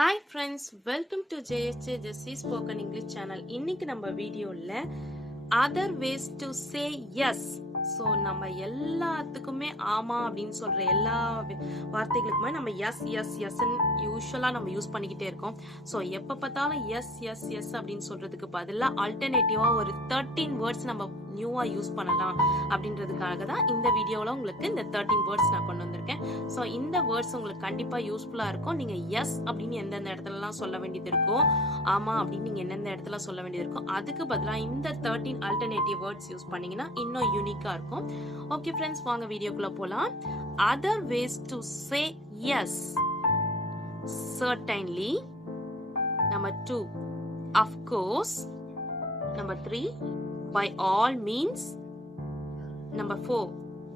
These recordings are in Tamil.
Hi friends, welcome to JSJ Jessie Spoken English channel. இன்னைக்கு நம்ம வீடியோல other ways to say yes. So நம்ம எல்லாத்துக்குமே ஆமா அப்படின்னு சொல்ற எல்லா வார்த்தைகளுக்குமே நம்ம எஸ் எஸ் எஸ்ன்னு யூஸ்வலாக நம்ம யூஸ் பண்ணிக்கிட்டே இருக்கோம். ஸோ எப்போ பார்த்தாலும் எஸ் எஸ் எஸ் அப்படின்னு சொல்றதுக்கு பதிலாக ஆல்டர்னேட்டிவாக ஒரு 13 வேர்ட்ஸ் நம்ம நியூவாக யூஸ் பண்ணலாம் அப்படின்றதுக்காக தான் இந்த வீடியோவில் உங்களுக்கு இந்த 13 வேர்ட்ஸ் நான் கொண்டு வந்திருக்கேன். ஸோ இந்த வேர்ட்ஸ் உங்களுக்கு கண்டிப்பாக யூஸ்ஃபுல்லாக இருக்கும். நீங்கள் எஸ் அப்படின்னு எந்தெந்த இடத்துலலாம் சொல்ல வேண்டியது இருக்கோ, ஆமா அப்படின்னு நீங்கள் எந்தெந்த இடத்துல சொல்ல வேண்டியது இருக்கோ, அதுக்கு பதிலாக இந்த 13 ஆல்டர்னேட்டிவ் வேர்ட்ஸ் யூஸ் பண்ணீங்கன்னா இன்னும் யூனிக்காக இருக்கும். ஓகே ஃப்ரெண்ட்ஸ், வாங்க வீடியோக்குள்ள போலாம். Other ways to say yes: certainly, number 2, of course, number 3, by all means, number 4,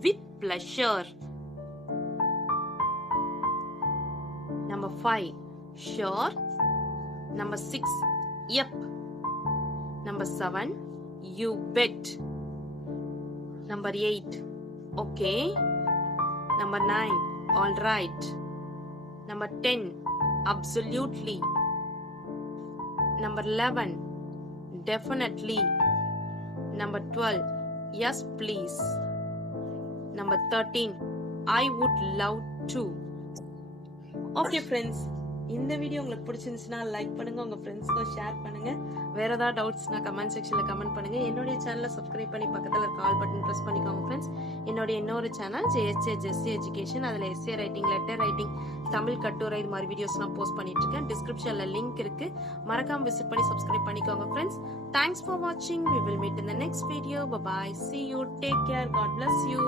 with pleasure, number 5, sure, number 6, yep, number 7, you bet, number 8, okay, number 9, all right, number 10, absolutely, number 11, definitely, number 12, yes please, number 13, I would love to. Okay friends, இந்த வீடியோ உங்களுக்கு பிடிச்சிருந்துச்சுன்னா லைக் பண்ணுங்க, உங்க ஃப்ரெண்ட்ஸ்க்கும் ஷேர் பண்ணுங்க. வேற ஏதாவது டவுட்ஸ்னா கமெண்ட் செக்ஷன்ல கமெண்ட் பண்ணுங்க. என்னுடைய சேனலை சப்ஸ்கிரைப் பண்ணி பக்கத்துல இருக்க ஆல் பட்டன் பிரஸ் பண்ணிக்கோங்க ஃப்ரெண்ட்ஸ். என்னுடைய இன்னொரு சேனல் JSJ Jessie எஜுகேஷன், அதுல S A writing, letter writing, Tamil கட்டுரை, இது மாதிரி வீடியோஸ் நான் போஸ்ட் பண்ணிட்டு இருக்கேன். டிஸ்கிரிப்ஷன்ல லிங்க் இருக்கு, மறக்காம விசிட் பண்ணி சப்ஸ்கிரைப் பண்ணிக்கோங்க ஃப்ரெண்ட்ஸ். தேங்க்ஸ் ஃபார் வாட்சிங். We will meet in the next video. Bye bye. See you. Take care. God bless you.